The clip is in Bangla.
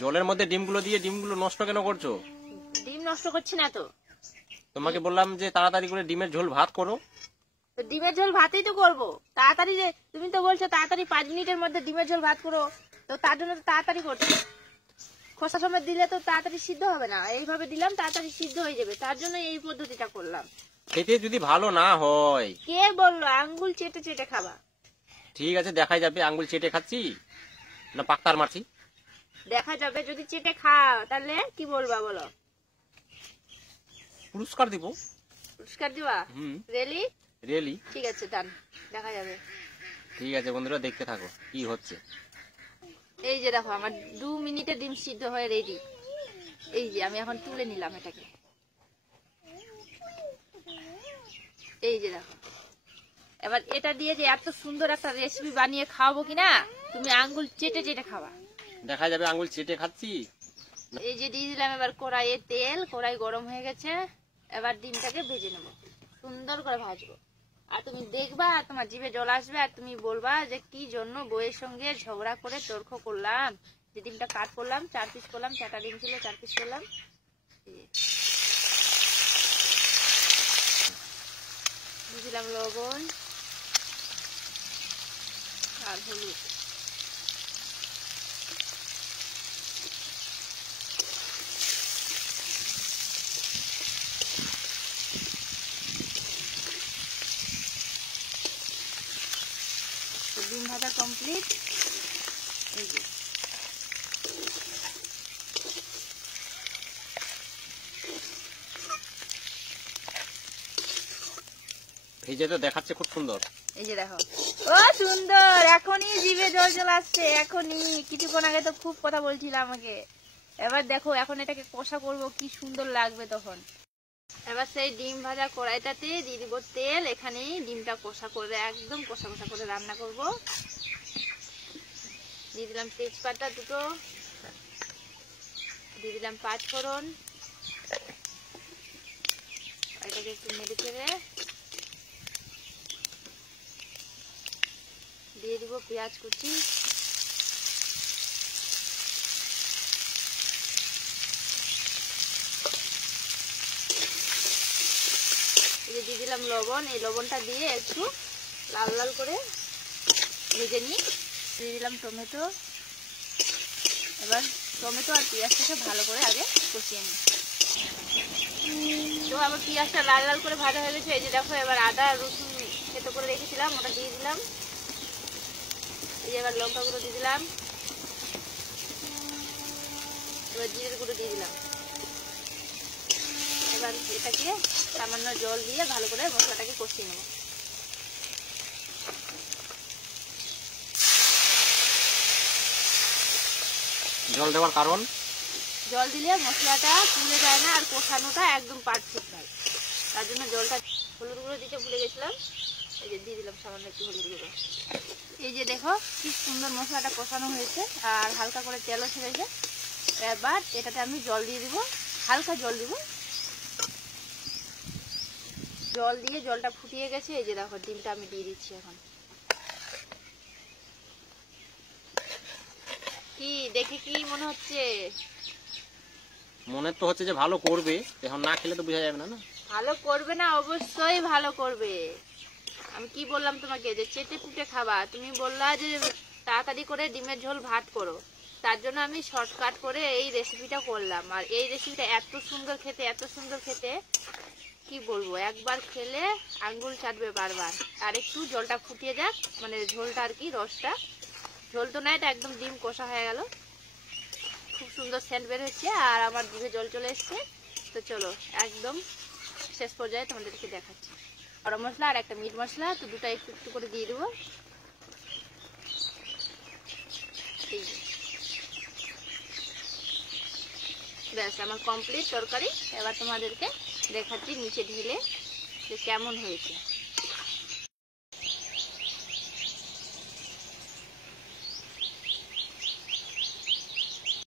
জলের মধ্যে ডিমগুলো দিয়ে ডিমগুলো নষ্ট কেন করছো? ডিম নষ্ট করছি না তো। তোমাকে বললাম যে তাড়াতাড়ি করে ডিমের ঝোল ভাত করো। তো ডিমের ঝোল ভাতেই তো করবো তাড়াতাড়ি। যে তুমি তো বলছো তাড়াতাড়ি 5 মিনিটের মধ্যে ডিমের ঝোল ভাত করো, তো তার জন্য তো তাড়াতাড়ি করছি। খোসা সময় দিলে তো তাড়াতাড়ি সিদ্ধ হবে না, এইভাবে দিলাম তাড়াতাড়ি সিদ্ধ হয়ে যাবে, তার জন্য এই পদ্ধতিটা করলাম। খেতে যদি ভালো না হয়? কে বললো আঙ্গুল চেটে চেটে খাবা? ঠিক আছে, দেখাই যাবে আঙ্গুল চেটে খাচ্ছি না পাক্তার মারছি। দেখা যাবে যদি চেটে খাও তাহলে কি বলবা বলো? পুরস্কার দিব। পুরস্কার দিবা? রেলি? রেলি। ঠিক আছে, ডান, দেখা যাবে। ঠিক আছে বন্ধুরা, দেখতে থাকো কি হচ্ছে। এই যে দেখো আমার 2 মিনিটে ডিম সিদ্ধ হয়ে রেডি। এই যে আমি এখন তুলে নিলাম এটাকে। এই যে দেখো, এবার এটা দিয়ে যে এত সুন্দর একটা রেসিপি বানিয়ে খাওয়াবো কিনা, তুমি আঙ্গুল চেটে চেটে খাবা। দেখা যাবে আঙ্গুল চেটে খাচ্ছি। এই যে দিয়ে দিলাম এবার কড়াইয়ে তেল, কড়াই গরম হয়ে গেছে। এবার ডিমটাকে ভেজে নেবো, সুন্দর করে ভাজবো। আর তুমি দেখবা আর তোমার জিভে জল আসবে, আর তুমি বলবা যে কি জন্য বউয়ের সঙ্গে ঝগড়া করে তর্ক করলাম, যে ডিমটা কাট করলাম, 4 পিস করলাম, 4টা ডিম ছিল 4 পিস করলাম। দিলাম লবণ আর হলুদ। ডিম ভাজা কমপ্লিট। এই যে ভেজে তো দেখাচ্ছে খুব সুন্দর। এই যে দেখো, ও সুন্দর, এখনই জিভে জল চলে আসছে, এখনই। কিছুক্ষণ আগে তো খুব কথা বলছিল আমাকে। এবার দেখো এখন এটাকে কষা করব, কি সুন্দর লাগবে তখন। এবার সেই ডিম ভাজা কড়াইটাতে দিয়ে দিব তেল। এখানেই ডিমটা কষা করে একদম কষা কষা করে রান্না করব। দিয়ে দিলাম তেজপাতা 2টো, দিয়ে দিলাম 5 ফোড়ন। এটাকে একটু নেড়ে চেড়ে দিয়ে দিব পেঁয়াজ কুচি। দিয়ে দিলাম লবণ। এই লবণটা দিয়ে একটু লাল লাল করে ভেজে নিই। দিয়ে দিলাম টমেটো। এবার টমেটো আর পেঁয়াজটাকে ভালো করে আগে কষিয়ে নিই। তো আবার পেঁয়াজটা লাল লাল করে ভাজা হয়ে গেছে। এই যে দেখো, এবার আদা রসুন থেতো করে রেখেছিলাম ওটা দিয়ে দিলাম। এই যে এবার লঙ্কা গুঁড়ো দিয়ে দিলাম। এবার জিরের গুঁড়ো দিয়ে দিলাম। এবার এটাকে সামান্য জল দিয়ে ভালো করে মশলাটাকে কষিয়ে নেব। জল দেওয়ার কারণ? জল দিলে মশলাটা পুড়ে যায় না, আর কষানোটা একদম পারফেক্ট হয়, তার জন্য জলটা। হলুদ গুঁড়ো দিতে ভুলে গেছিলাম, এই যে দিয়ে দিলাম সামান্য একটু হলুদ গুঁড়ো। এই যে দেখো কি সুন্দর মশলাটা কষানো হয়েছে, আর হালকা করে তেলও ছেড়েছে। এবার এটাতে আমি জল দিয়ে দিব, হালকা জল দিব। জল দিয়ে জলটা ফুটিয়ে গেছে। এই যে দেখো ডিমটা আমি দিয়ে দিচ্ছি এখন। কি দেখে কি মনে হচ্ছে? মনে তো হচ্ছে যে ভালো করবে, এখন না খেলে তো বোঝা যাবে না। না ভালো করবে না, অবশ্যই ভালো করবে। আমি কি বললাম তোমাকে যে চেটে পুটে খাবা, তুমি বললা যে তাড়াতাড়ি করে ডিমের ঝোল ভাত করো, তার জন্য আমি শর্টকাট করে এই রেসিপিটা করলাম। আর এই রেসিপিটা এত সুন্দর খেতে, এত সুন্দর খেতে, কি বলবো, একবার খেলে আঙ্গুল চাটবে বারবার। আর একটু জলটা ফুটিয়ে যাক, মানে ঝোলটা আর কি, রসটা। ঝোল তো না, এটা একদম ডিম কষা হয়ে গেল, খুব সুন্দর সেন্ট বের হচ্ছে, আর আমার জিভে জল চলে এসছে। তো চলো একদম শেষ পর্যায়ে তোমাদেরকে দেখাচ্ছি। গরম মশলা আর একটা মিট মশলা, তো দুটো একটু একটু করে দিয়ে দেবো। ব্যাস আমার কমপ্লিট তরকারি। এবার তোমাদেরকে দেখাচ্ছি নিচে ঢেলে যে কেমন হয়েছে।